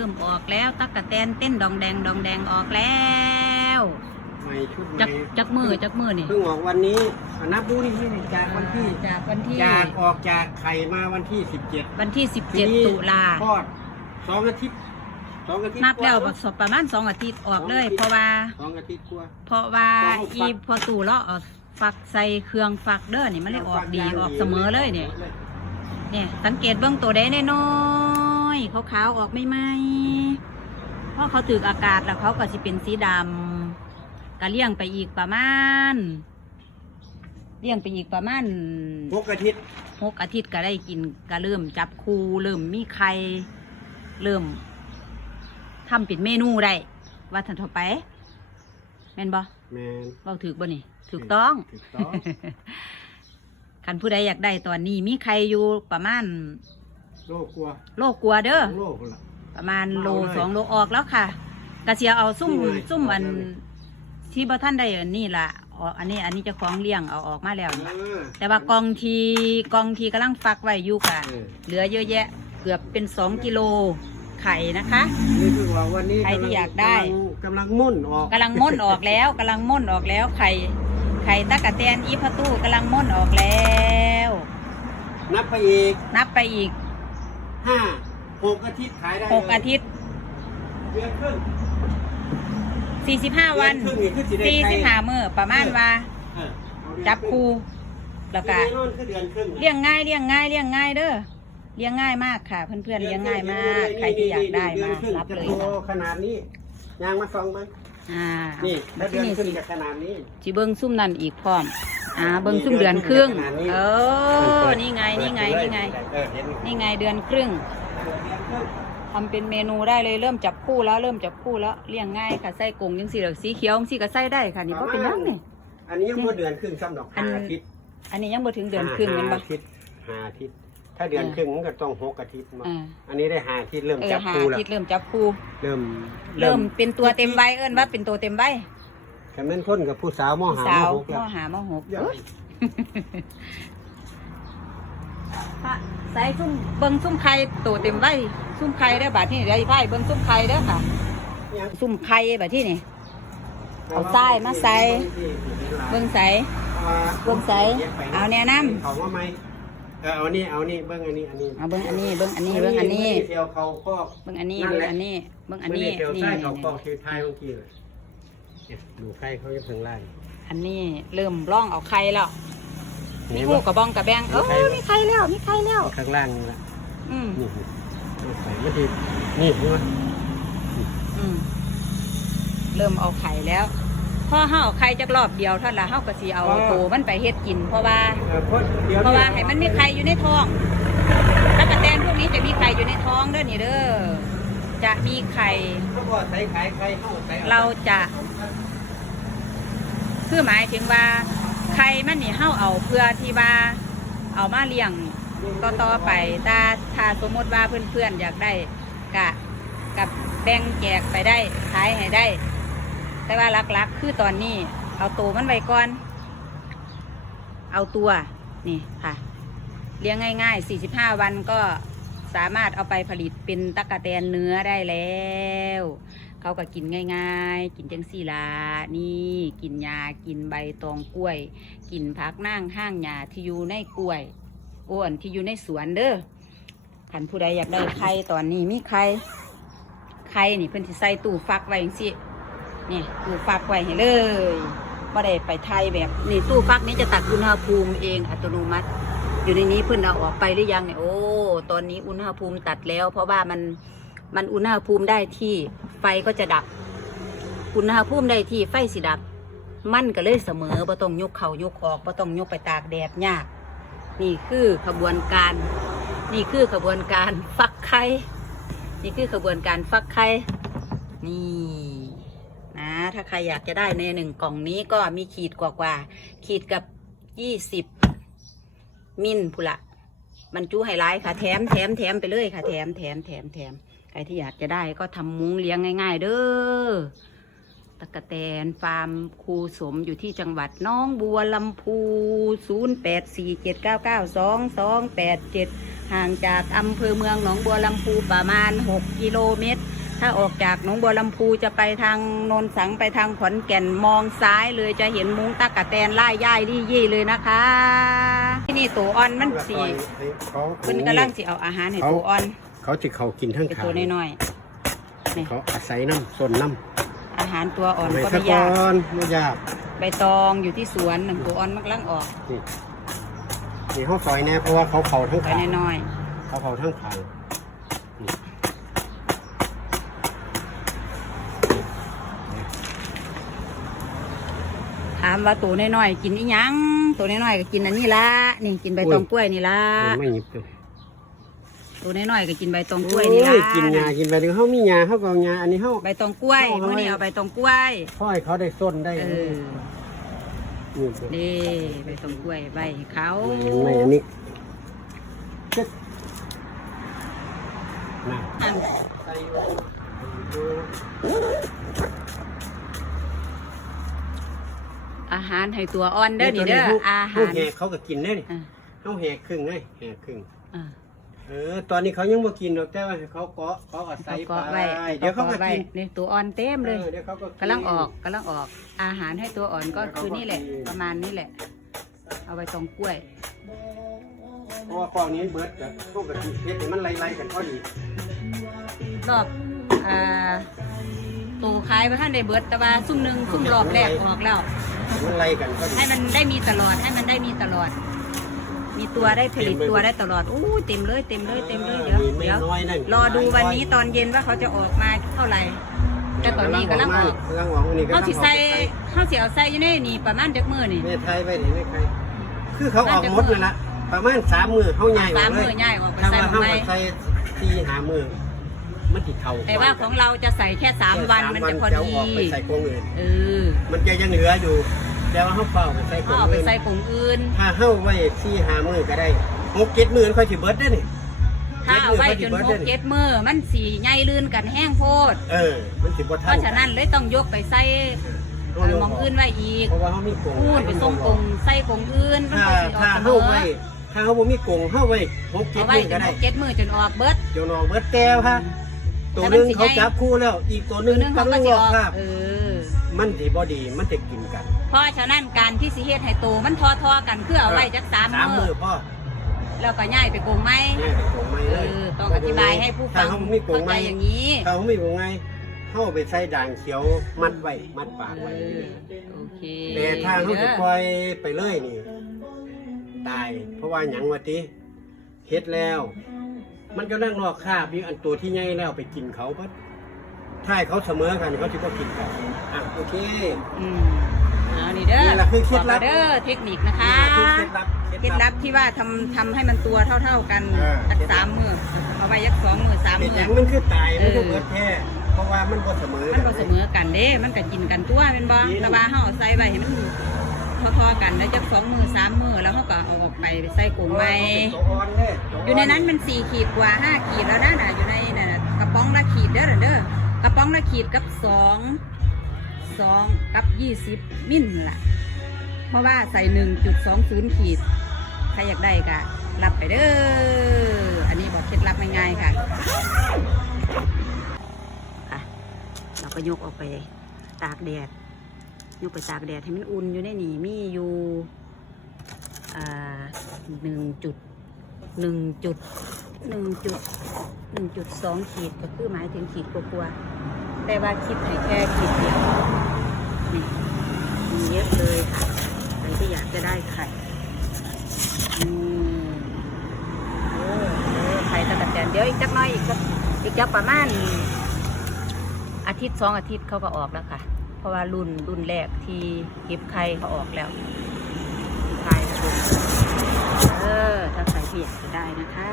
ริ่มออกแล้ว ตักกะแตนเต้นดองแดงดองแดงออกแล้วใหม่ชุดใหจัม่กจักมือจักมือนี่ เพิ่งออกวันนี้อะนับดูนี่นี่จากวันที่จากวันที่ จากออกจากไข่มาวันที่สิบเจ็ดวันที่สิบเจ็ดตุลาทอดสองอาทิตย์สองอาทิตย์นับแล้วกาสประมาณสองอาทิตย์ออกเลยสองอาทิตย์เพราะว่า สองอาทิตย์กว่า เพราะว่าสองฝักอีพอตู่เลาะเอาฝักใส่เครื่องฝักเด้อนี่มันเลยออกดีออกเสมอเลยเนี่ยเนี่ยสังเกตเบื้องตัวได้น้อ ยๆขาวๆออกไม่ไหมเพราะเขาถืออากาศแล้วเขาก็จะเป็นสีดำก็เลี้ยงไปอีกประมาณเลี้ยงไปอีกประมาณหกอาทิตย์หกอาทิตย์ก็ได้กินก็เริ่มจับคูเริ่มมีไข่เริ่มทำเป็นเมนูได้ว่าทันทอไปแม่นบ่แมนเว้าถือบ่นี่ถูกต้องถูกต้องคันผู้ใดอยากได้ตอนนี้มีไข่อยู่ประมาณ โลกกลัวโลกกลัวาเด้อโลกละ ประมาณโลเอาเลยสองโลออกแล้วค่ะกระเสียเอาซุ่มนี่ไงซุ่มอันเอาเลย ที่บ่ท่านได้อันนี้ล่ะออกอันนี้อันนี้เจะคล้าของเลี้ยงเอาออกมาแล้วนี่เออ แต่ว่ากองทีกองทีกำลังฟักไว้อยู่ค่ะเออ เหลือเยอะแยะ เกือบเป็นสองกิโลไข่นะคะ นี่เพิ่งออกวันนี้ใครที่อยากได้ กำลังกำลังมุ่นออกกำลังม่นออกแล้วกำลังม่นออกแล้วไข่ไข่ตะกะแตนอีพะตู้กำลังม่นออกแล้ว นับไปอีกนับไปอีก ห้าหกอาทิตย์ขายได้หกอาทิตย์เดือนครึ่งสี่สิบห้าวันเดือครึ่งนี่คือสิได้สี่ไข่สิบห้ามื้อประมาณว่า เออเอาเดือนจับคูแล้วก็คือแน่นอนคือเดือนครึ่งเลี้ยงง่ายเลี้ยงง่ายเลี้ยงง่ายเด้อเลี้ยงง่ายมากค่ะ เพื่อนๆเลี้ยงง่ายมาก ใครที่อยากได้มารับเลยโตค่ะขนาดนี้ยางมาฟังมั้งอ่านี่แล้ถ้าวเดืที่อนนี่ครึ่งสิจะขนาดนี้สิเบิ้งซุ่มนั่นอีกพร้อม อ่าเบิ้งซุ่มเดือนครึ่งขนาดนี้เออนี่ไงนี่ไงนี่ไงเออเห็นนี่ไงเดือนครึ่งเดือนครึ่งทำเป็นเมนูได้เลยเริ่มจับคู่แล้วเริ่มจับคู่แล้วเลี้ยงง่ายค่ะไส้กงยังสีเหลืองสีเขียวยังสีก็ไส้ได้ค่ะนี่เพราะเป็นหยังนี่อันนี้ยังบ่เดือนครึ่งซ้ำดอกอันห้าอาทิตย์อันนี้ยังบ่ถึงเดือนครึ่งแมันห้าปะอาทิตย์ห้าอาทิตย์ถ้าเดือนครึ่งมันก็ต้องหกอาทิตย์เนาะอ่าอันนี้ได้ห้าอาทิตย์เริ่มเออจับหาคู่แล้วทิศเริ่มจับคู่เริ่มเริ่มเป็นตัวเต็มใบเอิ้นว่าเป็นตัวเต็มใบ คำนั้นพ้นกับผู้สาวมหาสาวมหกมแล้วหามหกใหญ่เอ้ยพระใส่ซุ่มเบิ้งซุ่มไข่ตัวเต็มใบซุ่มไข่เด้อบาดที่นี่เดี๋ยวอีพ่ายเบิ้งซุ่มไข่เด้อค่ะซุ่มไข่บาดที่นี่ เอาทรายมาใส่ เบิ้งใส เบิ่งใส่เอาแนะนำ เขาว่าไหมเออเอานี่เอานี่เบิ้งอันนี้อันนี้เอาเบิ้งอันนี้เบิ้งอันนี้เบิ้งอันนี้เดียวเขาคอกเบิ้งอันนี้นั่นเบิ้งแหละอันนี้เบิ้งอันนี้เดียวนี่ใต้นี่เขาคอกนี่คือไทยเมื่อกี้เลยเนี่ย ดูไข่เขาจะถึงไล่อันนี้เริ่มร่องเอาไข่แล้วมีนี่หูกระบองกระแบงเออมีไข่แล้วมีไข่แล้วข้างล่างนี่ละอืมนี่เอาใส่ไม่ดีนี่ใช่ไหมอืมเริ่มเอาไข่แล้วพอเฮาเอาไข่จักรอบเดียวเท่านั้นละเฮาก็สิเอาโตมันไปเฮ็ดกิน เพราะว่าเออเพราะเดี๋ยวเพราะว่าให้มันมีไข่อยู่ในท้องถ้ากระแตนพวกนี้จะมีไข่อยู่ในท้องเด้อนี่เด้อ จะมีไข่ เราจะ คือหมายถึงว่าไข่มันนี่เฮาเอาเพื่อที่ว่า เอามาเลี้ยงต่อต่อไปถ้าถ้าสมมติว่าเพื่อนๆอยากได้กะกับแบ่งแจกไปได้ขายให้ได้ แต่ว่าลักๆ คือตอนนี้ เอาตัวมันไว้ก่อน เอาตัวนี่ค่ะ เลี้ยงง่ายๆ 45 วันก็ สามารถเอาไปผลิตเป็นตะกะแตนเนื้อได้แล้ว เขาก็กินง่ายๆ กินจังสีลานี่กินยากินใบตองกล้วย กินผักนั่งห้างหญ้าที่อยู่ในกล้วยอ้วนที่อยู่ในสวนเด้อขันผู้ใดอยากได้ไข่ตอนนี้มีไข่ไข่นี่เพิ่นสิใส่ตู้ฟักไว้จังสินี่ตู้ฟักไว้ให้เลยบ่ได้ไปไทยแบบนี่ตู้ฟักนี้จะตักอุณหภูมิเองอัตโนมัติ อยู่ในนี้เพิ่นเอาออกไปหรือยังเนี่ยโอ้ ตอนนี้อุณหภูมิตัดแล้ว เพราะว่ามันมันอุณหภูมิได้ที่ไฟก็จะดับ อุณหภูมิได้ที่ไฟสิดับ มันก็เลยเสมอบ่ต้องยกเขายกออกบ่ต้องยกไปตากแดดยาก นี่คือขบวนการ นี่คือขบวนการฟักไข่นี่คือขบวนการฟักไข่นี่นะ ถ้าใครอยากจะได้ในหนึ่งกล่องนี้ก็มีขีดกว่าๆขีดกับยี่สิบมินพุละ บรรจุไฮไลท์ค่ะ แถมแถมแถมไปเลยค่ะแถมแถมแถมแถมใครที่อยากจะได้ก็ทำมุ้งเลี้ยงง่าย ๆ เด้อตะกะแตนฟาร์มครูสมอยู่ที่จังหวัดน้องบัวลำพู 0847992287 ห่างจากอำเภอเมืองหนองบัวลำพูประมาณ 6 กิโลเมตร ถ้าออกจากหนองบัวลำพูจะไปทางโนนสังไปทางขอนแก่นมองซ้ายเลยจะเห็นมุ้งตะกะแตนไล่ย่ายรี่ยี่เลยนะคะ ที่นี่ตัวอ่อนมันสีเขาเพิ่นกำลังสิเอาอาหารให้ตัวอ่อน เขาจะเขากินทั้งเป็นขาตัวน้อยๆนี่เขาอาศัยน้ำส่วนน้อาหารตัวอ่อำนไม่ก็สะไม่กยากอนไม่ยากใบตองอยู่ที่สวนหนึ่งตัวอ่อนมันกำลังออกนี่นี่เขาซอยแน่เพราะว่าเขาเขาทั้งไปขาน้อยเขาเขาทั้งขานี่ ๆถามว่าตัวน้อยๆกินอีหยังตัวน้อยๆก็กินอันนี้ละนี่กินใบตองกล้วยนี่ละมันไม่หยิบเลยตัวน้อยๆก็กินใบตองกล้วยนี่ละโอ้ยกินยากินไปเดี๋ยวเขามียาเขาก็เอายาอันนี้เขาใบตองกล้วยเอาไว้มื่อนี้เอาใบตองกล้วยพ่อให้เขาได้ส้นได้เออนี่สินี่ใบตองกล้วยใบให้เขาไม่อันนี้เจ็ดน่ะ อันอาหารให้ตัวอ่อนเด้อนี่เด้ออาหาเขารแหกเขาก็กินได้นี่อะเขาแหกครึ่งเลยแหกครึ่งอะเออตอนนี้เขายังบ่กินหรอกแต่ว่าเขาเกาะเขาอาศัยเขาไปเกาะไว้เดี๋ยวเขาก็ไว้กินนี่ตัวอ่อนเต็มเลยออเดี๋ยวเขาก็นกำลังออกกำลังออก อาหารให้ตัวอ่อนก็คือนี่แหละแล้วก็กินประมาณนี้แหละ เอาไปตรงกล้วยเพราะว่าฟองนี้เบิดกับพวกกะทิเฮ็ดให้มันไล่ๆกันพอดีรอบอ่าตูขายไปท่านได้เบิดแต่ว่าซุ่มหนึ่งซุ่มรอบแรกออกแล้ว มันไล่กันพอดีให้มันได้มีตลอดให้มันได้มีตลอด มีตัวได้ผลิตตัวได้ตลอดอู้เต็มเลยเต็มเลยเต็มเลยเดี๋ยวมีไม่เดี๋ยวน้อยนั่นรอดูวันนี้ตอนเย็นว่าเขาจะออกมาเท่าไหร่ แต่ตอนนี้กำลังออกกำลังออกนี่กำลัเขางออกสิใส่เขาสิเอาใส่อยู่ในนี่ประมาณจักมือนี่ไม่ไทยไปนี่ไม่ใครคือเขาออกหมดนั่นละประมาณสามมือเขาใหญ่อสาอมกเลมือยใหญ่ออกไปถ้าใส่ว่าลงเขาไปใส่ที่หามือ มันติดเข่าแต่ว่าของเราจะใส่แค่สามวันมันจะพอเาดีออกไปใส่กรงอื่นเออ มันจะยังเหลืออยู่ แต่ว่าเขาเป่าไปใส่กรเขางเอาไปอื่นใส่กล่องอื่น ถ้าเข้าไว้ที่หามือก็ได้หกเจ็ดมือค่อยถือเบิร์ดได้นี่ถ้าเอาไว้จนหกเจ็ดมือมันสีใหญ่ลื่นกันแห้งโพด เออ มันถือบ่เพทันราะฉะนั้นเลยต้องยกไปใส่เอ่อหมองอื่นไว้อีกเพราะว่าเขามีกรงพูดไปส่งกล่องใส่กล่องอื่นมันถ้าก็สิออถ้ากเสมเข้าอไว้ถ้าเขาบ่มีกรงเข้าไว้หกเจ็เอาดไว้มือจก็นได้หกเจ็ดมือจนออกเบิดจนออกเบิร์ดแก้วฮะ ตัวหนึงแต่มันสิเขาจับคู่แล้ว อีกตัวหนึตัวงหนึงเขาก็กำลังสิออออกกคราบเออ มันสิบ่ดีมันจะกินกันเพราะฉะนั้นการที่สิเฮ็ดให้โตมันทอทอๆกันคือเอาไว้จักสามสามมืมืออพ่อแล้วก็ย้ายไปกรงไหมเนี่ยไปกรงไม้เอเลยอต้องอธิบายให้ผู้ฟังถ้าเขาไม่กรเข้างใจไม้อย่างนี้ถ้าเขาไม่กรงไม้เขาเอาไปใส่ด่างเขียวมัดไว้มัดปากเอไว้ อโอเคแต่ถ้าเขาจะปล่อยไปเลยนี่ ตาย เพราะว่าหยังวะติเฮ็ดแล้ว มันก็นั่งรอคาบอยู่อันตัวที่ใหญ่แล้วไปกินเขาก็ถ้าให้เขาเสมอกันเขาจะก็กินกันอะโอเค อืมเอานี่เด้อนี่แหละคือเคล็ดลับบอกมาเด้อเทคนิคนะคะ นี่คือเคล็ดลับเคล็ดลับที่ว่าทำทำให้มันตัวเท่า ๆกันเออ สักสามมือเอาไว้ยักสองมือสามเป็นมืหยัองมันคือตายมันคือเออเบิดแท้เพราะว่ามันก็เสมอ มันก็เสมอกันเด้ มันก็กินกันตัวเป็นบ่แต่ว่าเฮาเอาใส่ไว้ให้มัน พอๆกันแล้วจักสองมือสามมือแล้วเฮาก็เอาออกไปใส่กรงไว้ตัวอ่อนเด้อยู่ในนั้นมันสี่ขีดกว่าห้าขีดแล้วนะน่ะอยู่ในน่ะกระป๋องละขีดเด้อเด้อกระป๋องละขีดกับสองสองกับยี่สิบมิลล่ะ เพราะว่าใส่หนึ่งจุดสองศูนย์ขีดใครอยากได้ก็รับไปเด้ออันนี้บอกเคล็ดลับง่ายๆค่ะอะเราก็ยกออกไปตากแดด อยกไปตากแดดให้มันอุ่นอยู่ในนี่มีอยู่หนึ่งจุดหนึ่งจุดหนึ่งจุดหนึ่งจุดสองขีดก็คือหมายถึงขีดกลัวๆแต่ว่าคิดให้แค่ขีดเดียวนี่มีเยอะเลยค่ะใครที่อยากจะได้ไข่อืมโอ้โหไข่ตะกะแตนเดี๋ยวอีกจักน้อยอีกจักอีกจักประมาณอาทิตย์สองอาทิตย์เขาก็ออกแล้วค่ะ เพราะว่ารุ่นรุ่นแรกที่เก็บไข่เขาออกแล้วไข่เออถ้าใส่เผ็ดกได้นะคะ